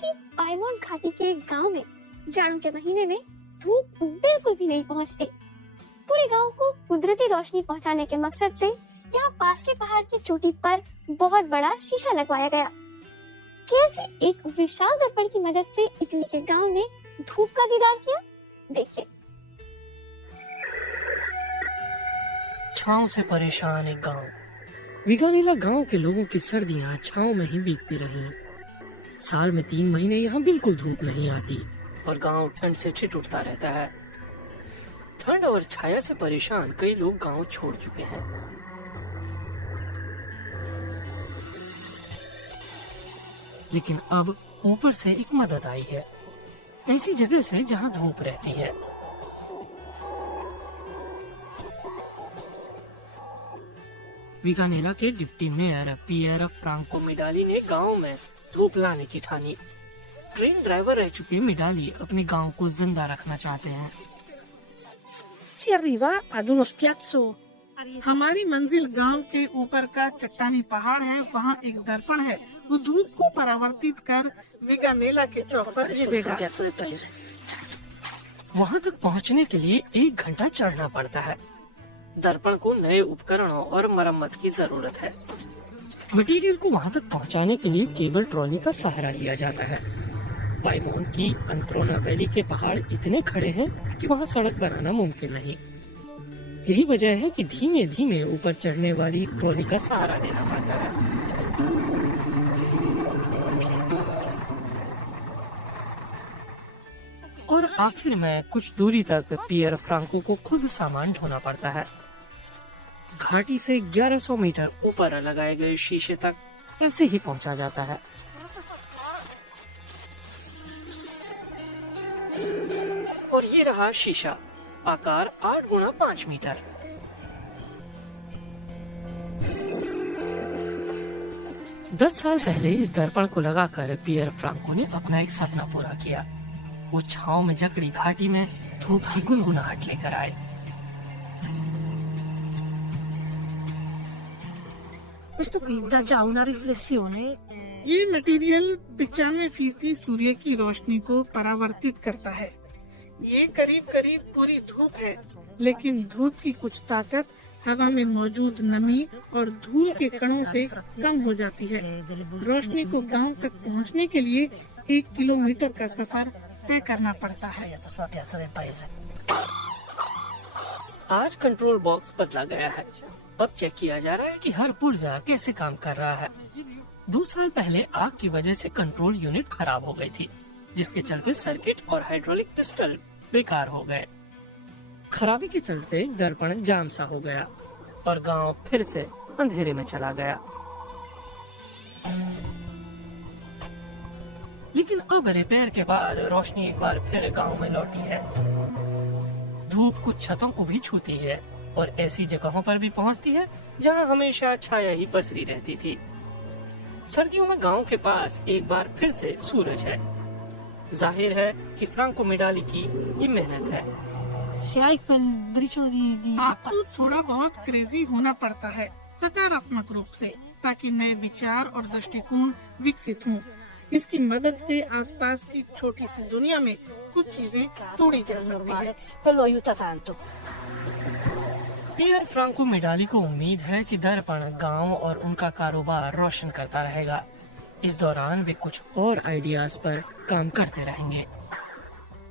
कि पाइमोंट घाटी के एक गांव में जाड़ों के महीने में धूप बिल्कुल भी नहीं पहुंचती। पूरे गांव को कुदरती रोशनी पहुंचाने के मकसद से यहाँ पास के पहाड़ की चोटी पर बहुत बड़ा शीशा लगवाया गया। कैसे एक विशाल दर्पण की मदद से इटली के गांव ने धूप का दीदार किया, देखिए। छांव से परेशान एक गांव। विगानेला गांव के लोगों की सर्दियां छांव में ही बीतती रहीं। साल में 3 महीने यहाँ बिल्कुल धूप नहीं आती और गांव ठंड से ठिठुरता रहता है। ठंड और छाया से परेशान कई लोग गांव छोड़ चुके हैं। लेकिन अब ऊपर से एक मदद आई है, ऐसी जगह से जहां धूप रहती है। विगानेला के डिप्टी मेयर पिएर फ्रांको मिडाली ने गांव में धूप लाने की ठानी। ट्रेन ड्राइवर रह चुके मिडाली अपने गांव को जिंदा रखना चाहते हैं। Si arriva ad uno spiazzo. हमारी मंजिल गांव के ऊपर का चट्टानी पहाड़ है। वहाँ एक दर्पण है, वो धूप को परावर्तित कर विगानेला के चौक पर छुपेगा। वहाँ तक पहुँचने के लिए 1 घंटा चढ़ना पड़ता है। दर्पण को नए उपकरणों और मरम्मत की जरूरत है। मटेरियल को वहाँ तक पहुँचाने के लिए केबल ट्रॉली का सहारा लिया जाता है। पाइमोंट की अंत्रोना वैली के पहाड़ इतने खड़े हैं कि वहाँ सड़क बनाना मुमकिन नहीं। यही वजह है कि धीमे धीमे ऊपर चढ़ने वाली ट्रॉली का सहारा लेना पड़ता है। और आखिर में कुछ दूरी तक पिएर फ्रांको को खुद सामान ढोना पड़ता है। घाटी से 1100 मीटर ऊपर लगाए गए शीशे तक ऐसे ही पहुंचा जाता है। और ये रहा शीशा, आकार 8 गुणा 5 मीटर। दस साल पहले इस दर्पण को लगाकर पिएर फ्रांको ने अपना एक सपना पूरा किया। वो छांव में जकड़ी घाटी में धूप की गुनगुनाहट लेकर आए। Questo qui dà già una riflessione. ये मटेरियल 95% सूर्य की रोशनी को परावर्तित करता है। ये करीब करीब पूरी धूप है, लेकिन धूप की कुछ ताकत हवा में मौजूद नमी और धूल के कणों से कम हो जाती है। रोशनी को गांव तक पहुंचने के लिए 1 किलोमीटर का सफर तय करना पड़ता है। आज कंट्रोल बॉक्स बदला गया है। अब चेक किया जा रहा है कि हर पुर्जा कैसे काम कर रहा है। 2 साल पहले आग की वजह से कंट्रोल यूनिट खराब हो गई थी, जिसके चलते सर्किट और हाइड्रोलिक पिस्टल बेकार हो गए। खराबी के चलते दर्पण जाम सा हो गया और गांव फिर से अंधेरे में चला गया। लेकिन अब रिपेयर के बाद रोशनी एक बार फिर गांव में लौटी है। धूप कुछ छतों को भी छूती है और ऐसी जगहों पर भी पहुंचती है जहां हमेशा छाया ही पसरी रहती थी। सर्दियों में गांव के पास एक बार फिर से सूरज है। जाहिर है कि फ्रांको मिडाली की ये मेहनत है। Se hai quel briciolo di आपको थोड़ा बहुत क्रेजी होना पड़ता है, सकारात्मक रूप से, ताकि नए विचार और दृष्टिकोण विकसित हों। इसकी मदद से आसपास की छोटी सी दुनिया में कुछ चीजें तोड़ी जा सकती है। quello aiuta tanto. पिएर फ्रांको मिडाली को उम्मीद है कि दर्पण गांव और उनका कारोबार रोशन करता रहेगा। इस दौरान वे कुछ और आइडियाज पर काम करते रहेंगे।